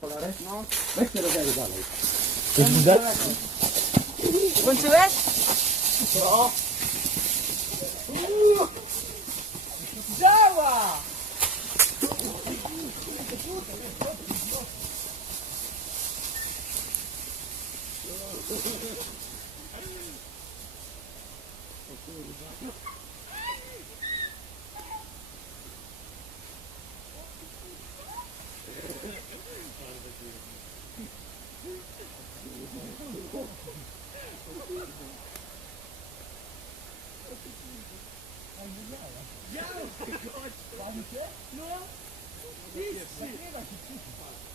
cholerę. No. Weź te rowery dalej. Włączyłeś? Co? Działa! Yeah, oh my God! Warum der? Nur? Ich!